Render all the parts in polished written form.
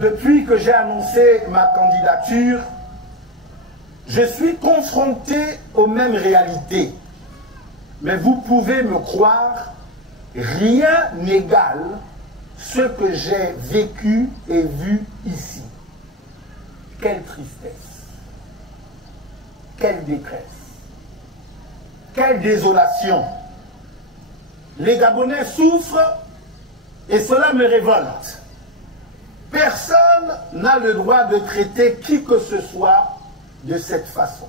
Depuis que j'ai annoncé ma candidature, je suis confronté aux mêmes réalités. Mais vous pouvez me croire, rien n'égale ce que j'ai vécu et vu ici. Quelle tristesse, quelle détresse, quelle désolation. Les Gabonais souffrent et cela me révolte. Personne n'a le droit de traiter qui que ce soit de cette façon.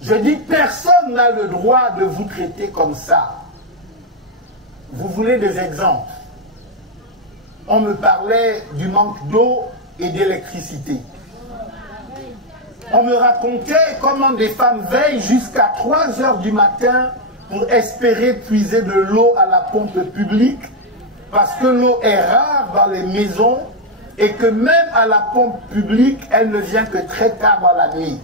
Je dis personne n'a le droit de vous traiter comme ça. Vous voulez des exemples? On me parlait du manque d'eau et d'électricité. On me racontait comment des femmes veillent jusqu'à 3 heures du matin pour espérer puiser de l'eau à la pompe publique parce que l'eau est rare dans les maisons et que même à la pompe publique, elle ne vient que très tard dans la nuit.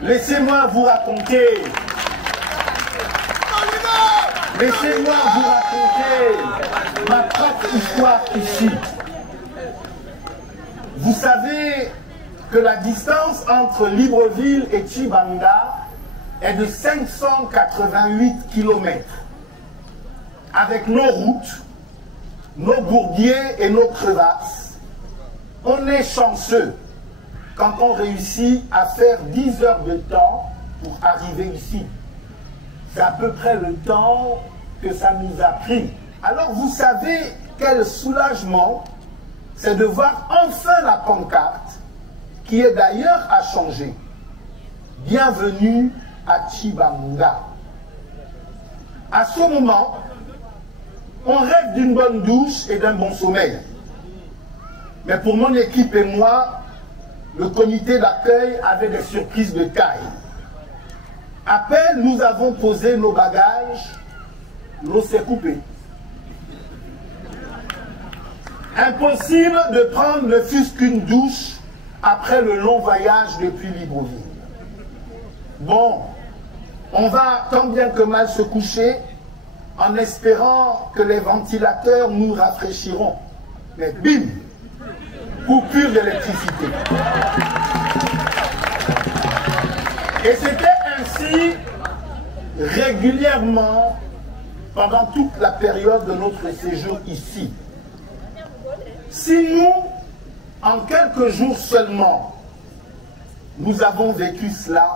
Laissez-moi vous raconter. Laissez-moi vous raconter ma propre histoire ici. Vous savez que la distance entre Libreville et Tchibanda est de 588 km. Avec nos routes, nos bourbiers et nos crevasses, on est chanceux quand on réussit à faire 10 heures de temps pour arriver ici. C'est à peu près le temps que ça nous a pris. Alors vous savez quel soulagement c'est de voir enfin la pancarte, qui est d'ailleurs à changer. Bienvenue à Tchibanda. À ce moment, on rêve d'une bonne douche et d'un bon sommeil. Mais pour mon équipe et moi, le comité d'accueil avait des surprises de taille. À peine nous avons posé nos bagages, l'eau s'est coupée. Impossible de prendre ne fût-ce qu'une douche après le long voyage depuis Libreville. Bon, on va tant bien que mal se coucher en espérant que les ventilateurs nous rafraîchiront. Mais bim, coupure d'électricité. Et c'était ainsi régulièrement pendant toute la période de notre séjour ici. Si nous, en quelques jours seulement, nous avons vécu cela,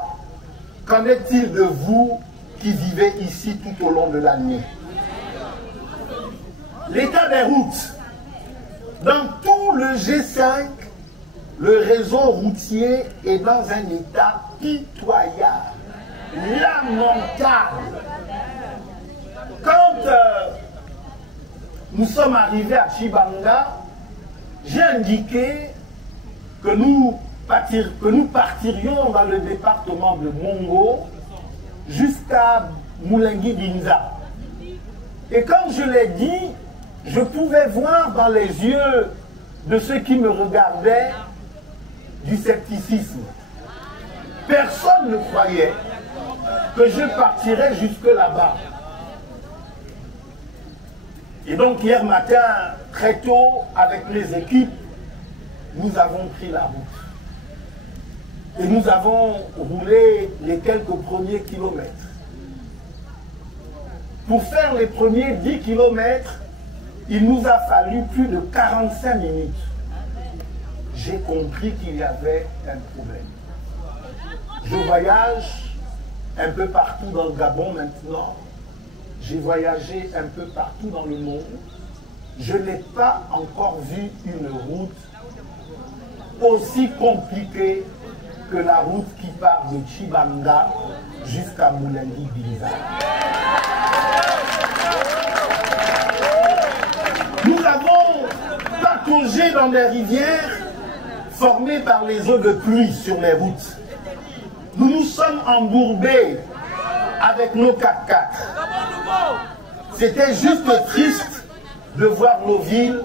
qu'en est-il de vous qui vivez ici tout au long de l'année? L'état des routes. Dans tout le G5, le réseau routier est dans un état pitoyable, lamentable. Quand nous sommes arrivés à Tchibanda, j'ai indiqué que nous partirions dans le département de Mongo jusqu'à Moulengi-Dinza. Et comme je l'ai dit, je pouvais voir dans les yeux de ceux qui me regardaient du scepticisme. Personne ne croyait que je partirais jusque là-bas. Et donc hier matin, très tôt, avec les équipes, nous avons pris la route. Et nous avons roulé les quelques premiers kilomètres. Pour faire les premiers 10 kilomètres, il nous a fallu plus de 45 minutes. J'ai compris qu'il y avait un problème. Je voyage un peu partout dans le Gabon maintenant. J'ai voyagé un peu partout dans le monde. Je n'ai pas encore vu une route aussi compliquée que la route qui part de Tchibanda jusqu'à Moulengi-Dinza. Nous avons pataugé dans des rivières formées par les eaux de pluie sur les routes. Nous nous sommes embourbés avec nos 4x4. C'était juste triste de voir nos villes,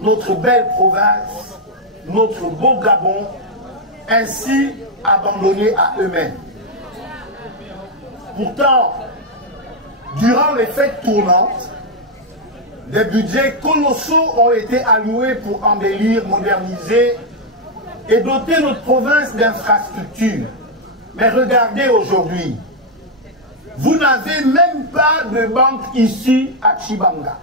notre belle province, notre beau Gabon, ainsi abandonnés à eux-mêmes. Pourtant, durant les fêtes tournantes, Des budgets colossaux ont été alloués pour embellir, moderniser et doter notre province d'infrastructures. Mais regardez aujourd'hui, vous n'avez même pas de banque ici à Tchibanga.